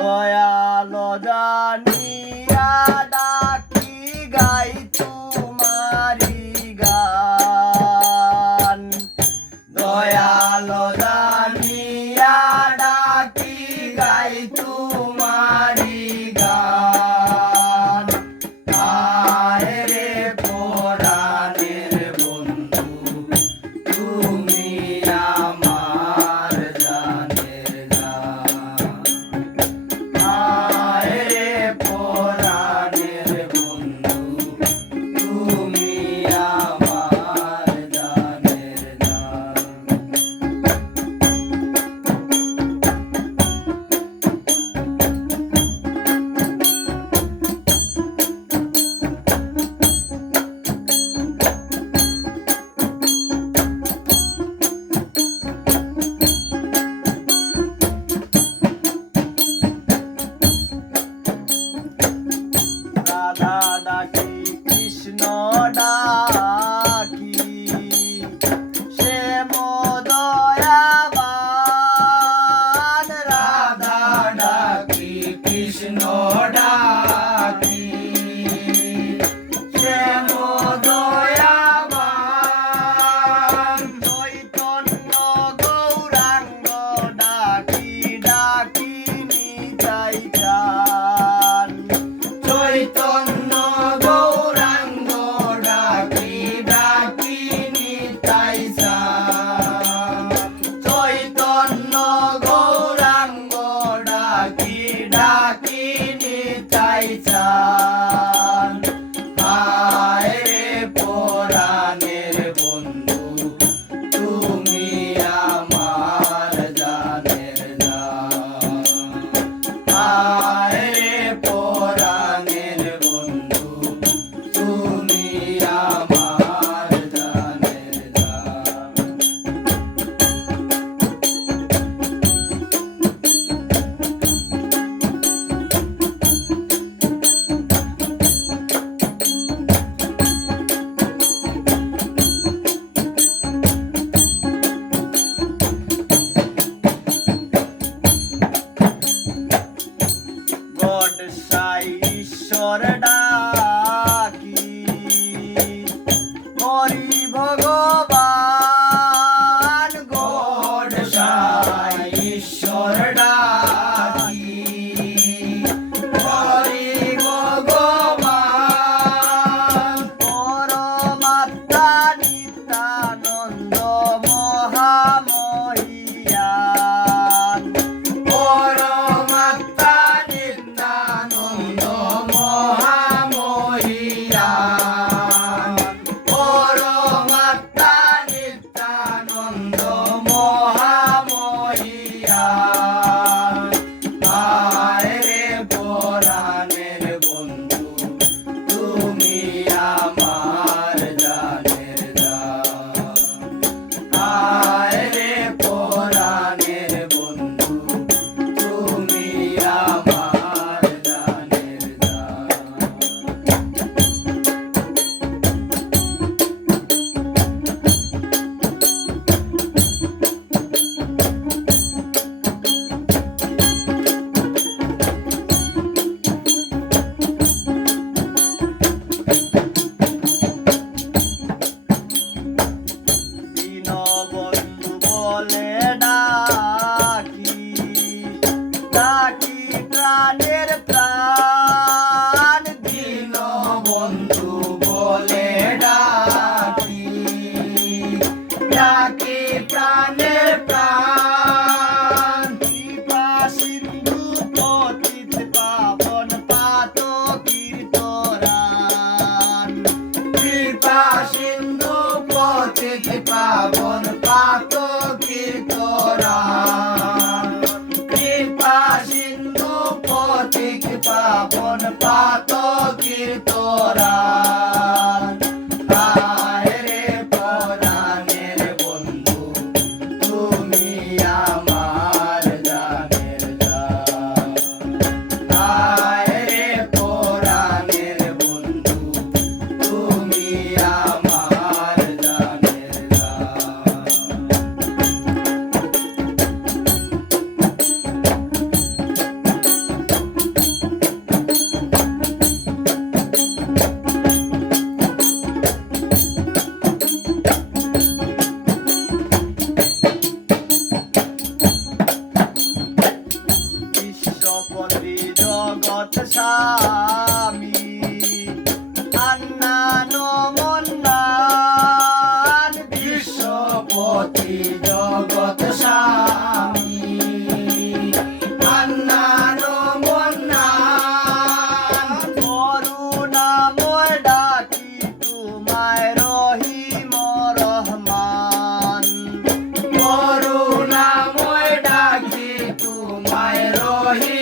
দয়ালো জানিয়া ডাকি গাই তোমারি গান দয়ালো জানিয়া ডাকি গাই তোমারি গান আয় রে পরাণের বন্ধু তুমি আমার জানের জান আয় রে পরাণের বন্ধু তুমি আমার জানের জান রাধা ডাকি কৃষ্ণ ডাকি সে দয়াবান রাধা ডাকি কৃষ্ণ ডাকি সে দয়াবান চৈতন্য গৌরাঙ্গ ডাকি ডাকি নিতাই চান চৈতন্য গৌরাঙ্গ ডাকি ডাকি নিতাই চান চৈতন্য গৌরাঙ্গ ডাকি ডাকি নিতাই চান আয় রে পরাণের বন্ধু তুমি আমার জানের জান আয় রে পরাণের বন্ধু তুমি আমার জানের জান গড সাই ঈশ্বর ডাকি হরি ভগবান গড সাই ঈশ্বর ডাকি হরি ভগবান পরমাত্মা নিত্যানন্দ মহামহিয়ান পরমাত্মা নিত্যানন্দ মহামহিয়ান পরমাত্মা নিত্যানন্দ মহামহিয়ান আয় রে পরাণের বন্ধু তুমি আমার জানের জান আয় রে পরাণের বন্ধু তুমি আমার জানের জান জগৎ স্বামী আন্নানো মন্নান বিশ্বপতি জগৎ স্বামী আন্নানো মন্নান করুণাময় ডাকি তোমায় রহিম রহমান করুণাময় ডাকি তোমায় রহিম